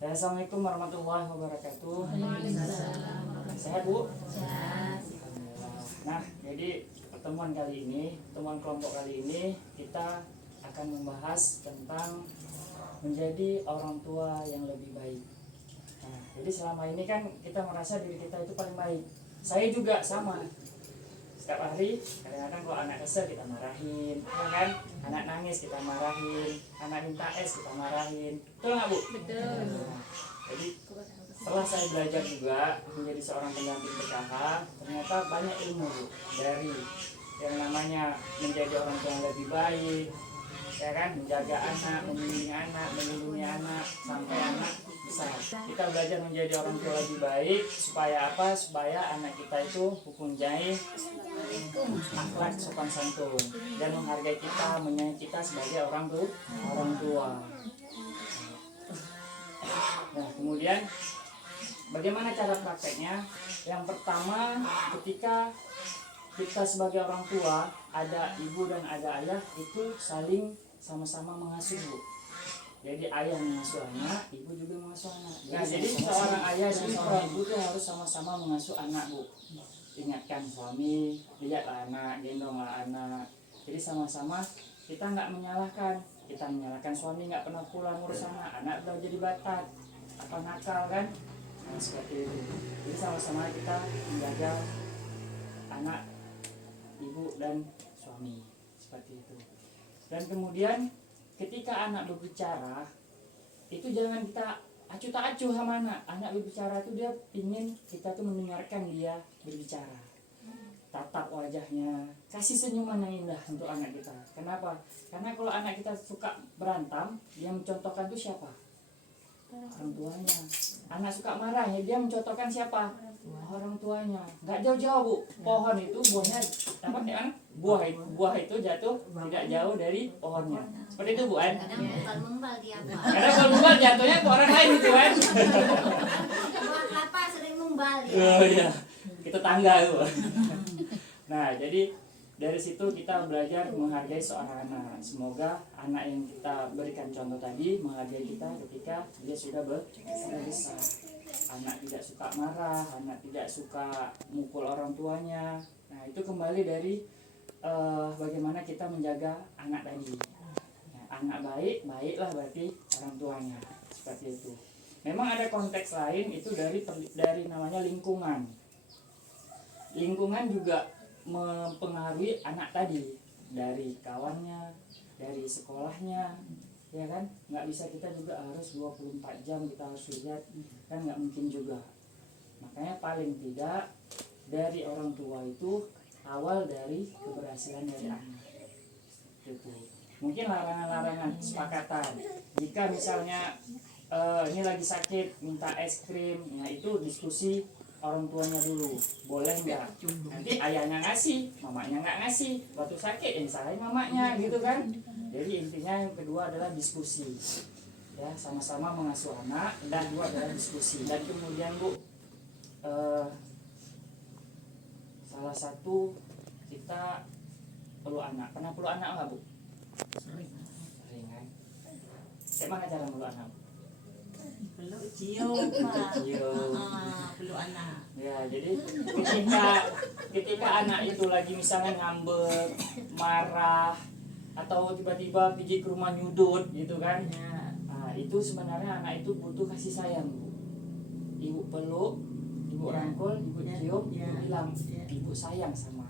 Assalamualaikum warahmatullahi wabarakatuh. Sehat Bu? Sehat. Nah, jadi pertemuan kelompok kali ini kita akan membahas tentang menjadi orang tua yang lebih baik. Nah, jadi selama ini kan kita merasa diri kita itu paling baik. Saya juga sama. Setiap hari kadang-kadang kalau anak kesel kita marahin, ya kan? Anak nangis kita marahin, anak minta es kita marahin. Betul nggak Bu? Betul. Nah, jadi setelah saya belajar juga menjadi seorang pendamping PKH, ternyata banyak ilmu Bu, dari yang namanya menjadi orang tua yang lebih baik, ya kan, menjaga anak, melindungi anak sampai anak besar. Kita belajar menjadi orang tua lebih baik supaya apa? Supaya anak kita itu mempunyai akhlak sopan santun dan menghargai kita, menyayangi kita sebagai orang tua. Nah, kemudian bagaimana cara prakteknya? Yang pertama, ketika kita sebagai orang tua, ada ibu dan ada ayah, itu saling sama-sama mengasuh Bu. Jadi ayah mengasuh anak, ibu juga mengasuh anak. Nah, jadi seorang ayah dan seorang ibu itu harus sama-sama mengasuh anak Bu. Ingatkan suami, lihatlah anak, gendonglah anak. Jadi sama-sama, kita nggak menyalahkan. Kita menyalahkan suami nggak pernah pulang ngurus anak udah jadi batat, apa nakal kan? Nah, seperti itu. Jadi sama-sama kita menjaga anak, ibu dan suami, seperti itu. Dan kemudian ketika anak berbicara, itu jangan kita acuh tak acuh sama anak. Anak berbicara itu dia ingin kita tuh mendengarkan dia berbicara. Tatap wajahnya, kasih senyuman yang indah untuk anak kita. Kenapa? Karena kalau anak kita suka berantem, yang mencontohkan itu siapa? Orang tuanya. Anak suka marah, ya dia mencontohkan siapa? Orang tuanya. Nggak jauh-jauh Bu. Pohon itu buahnya dapat ya kan? Buah itu jatuh tidak jauh dari pohonnya. Seperti itu Bu An. Kadang membal dia apa? Karena kalau membal jatuhnya ke orang lain gitu kan. Buah kelapa sering membal dia. Oh iya. Kita tangga Bu. Nah, jadi dari situ kita belajar menghargai seorang anak. Semoga anak yang kita berikan contoh tadi menghargai kita ketika dia sudah besar. Anak tidak suka marah, anak tidak suka mukul orang tuanya. Nah, itu kembali dari bagaimana kita menjaga anak tadi. Nah, anak baik, baiklah berarti orang tuanya. Seperti itu. Memang ada konteks lain itu dari namanya lingkungan. Lingkungan juga mempengaruhi anak tadi, dari kawannya, dari sekolahnya, ya kan? Nggak bisa kita juga harus 24 jam kita harus lihat, kan nggak mungkin juga. Makanya paling tidak dari orang tua itu awal dari keberhasilan dari anak. Gitu. Mungkin larangan-larangan kesepakatan. Jika misalnya ini lagi sakit minta es krim, ya itu diskusi orang tuanya dulu, boleh nggak? Nanti ayahnya ngasih, mamanya nggak ngasih. Waktu sakit yang salahin mamanya gitu kan. Jadi intinya yang kedua adalah diskusi, ya sama-sama mengasuh anak. Dan dua adalah diskusi. Dan kemudian Bu, salah satu kita perlu anak. Pernah perlu anak nggak Bu? Sering kan? Gimana cara perlu anak? Peluk cium Pak. Cium. Peluk anak. Ya, jadi ketika anak itu lagi misalnya ngambek, marah, atau tiba-tiba pergi ke rumah nyudut gitu kan. Ya. Nah, itu sebenarnya anak itu butuh kasih sayang Bu. Ibu peluk, ibu rangkul, ibu cium, ibu bilang ibu sayang sama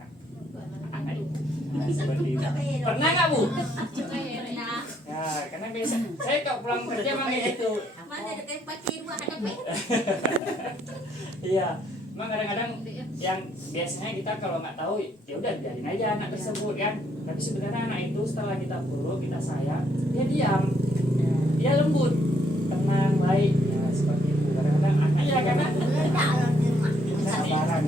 anak itu. Nah, seperti itu. Pernah nggak Bu? Pernah. Ya, karena biasa saya kalau pulang kerja emang kayak gitu. Mana dekat pakai buah ada pe? Iya, memang kadang-kadang yang biasanya kita kalau nggak tahu ya udah biarin aja anak tersebut kan. Tapi sebenarnya anak itu setelah kita peluk, kita sayang, dia diam, dia lembut, tenang, baik, ya seperti itu. Kadang-kadang anak ya karena kesabaran.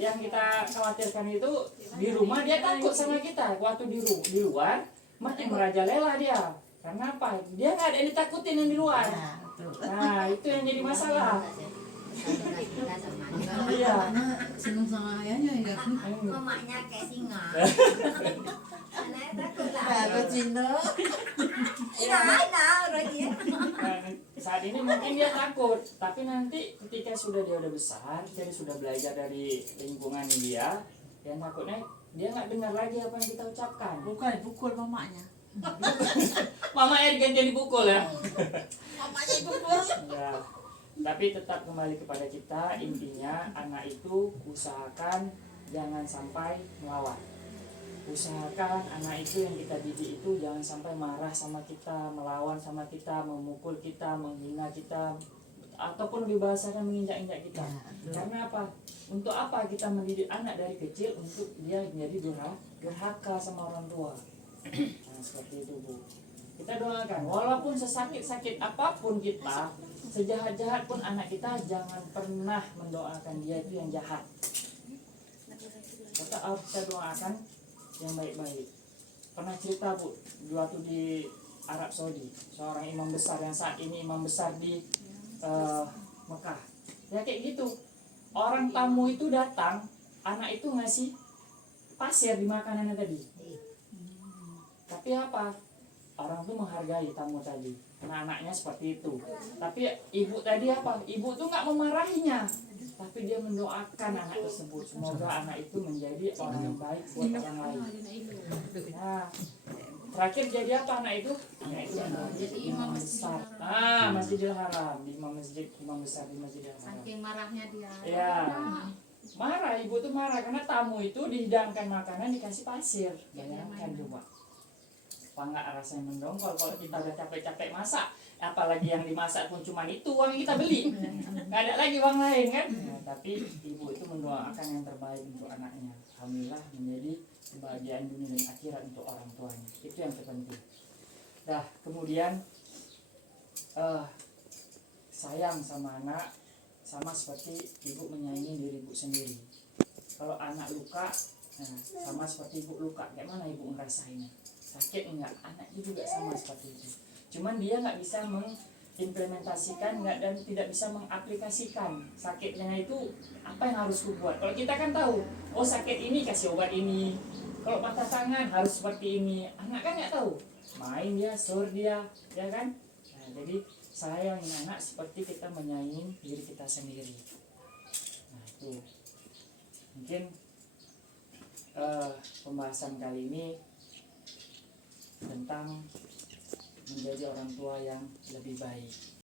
Yang kita khawatirkan itu di rumah dia takut sama kita. Waktu di luar makin merajalela dia. Karena apa? Dia nggak ada yang ditakutin yang di luar. Nah, itu yang jadi masalah. Iya. Seneng sama ayahnya ya. Mamanya kayak singa. Anaknya takut lah. Aku cinta. Iya, udah dia. saat ini mungkin dia takut, tapi nanti ketika dia udah besar, jadi sudah belajar dari lingkungan dia, yang takutnya dia nggak dengar lagi apa yang kita ucapkan. Bukan pukul mamanya. Mama diganti dipukul ya. Mamanya pukul. Ya, tapi tetap kembali kepada kita, intinya anak itu usahakan jangan sampai melawan. Usahakan anak itu yang kita didik itu jangan sampai marah sama kita, melawan sama kita, memukul kita, menghina kita, ataupun lebih bahasanya menginjak-injak kita. Karena apa? Untuk apa kita mendidik anak dari kecil untuk dia menjadi durhaka sama orang tua? Nah, seperti itu Bu. Kita doakan, walaupun sesakit-sakit apapun kita, sejahat-jahat pun anak kita, jangan pernah mendoakan dia itu yang jahat. Kita doakan yang baik-baik. Pernah cerita Bu, waktu di Arab Saudi, seorang imam besar yang saat ini imam besar di Mekah. Ya kayak gitu. Orang tamu itu datang, anak itu ngasih pasir di makanannya tadi. Tapi apa? Orang tuh menghargai tamu tadi. Anak-anaknya seperti itu. Tapi ibu tadi apa? Ibu tuh nggak memarahinya, tapi dia mendoakan anak tersebut. Semoga anak itu menjadi orang yang baik buat orang lain. Nah, terakhir jadi apa anak itu? Anak itu menjadi imam besar. Masjidil Haram, di imam besar di Masjidil Haram. Saking marahnya dia. Ya, marah, ibu tuh marah karena tamu itu dihidangkan makanan dikasih pasir. Bayangkan coba. Apa nggak rasanya mendongkol kalau kita udah capek-capek masak, apalagi yang dimasak pun cuma itu uang yang kita beli, nggak ada lagi uang lain kan. Nah, tapi ibu itu mendoakan yang terbaik untuk anaknya. Alhamdulillah menjadi kebahagiaan dunia dan akhirat untuk orang tuanya, itu yang terpenting. Nah kemudian sayang sama anak sama seperti ibu menyayangi diri ibu sendiri. Kalau anak luka, nah, sama seperti ibu luka, kayak mana ibu ngerasainnya? Sakit enggak? Anaknya juga sama seperti itu. Cuman dia nggak bisa mengimplementasikan dan tidak bisa mengaplikasikan sakitnya itu apa yang harus kubuat. Kalau kita kan tahu, oh sakit ini kasih obat ini. Kalau patah tangan harus seperti ini. Anak kan nggak tahu. Main dia, sur dia, ya kan? Nah, jadi sayangin anak seperti kita menyayangi diri kita sendiri. Nah itu mungkin pembahasan kali ini tentang menjadi orang tua yang lebih baik.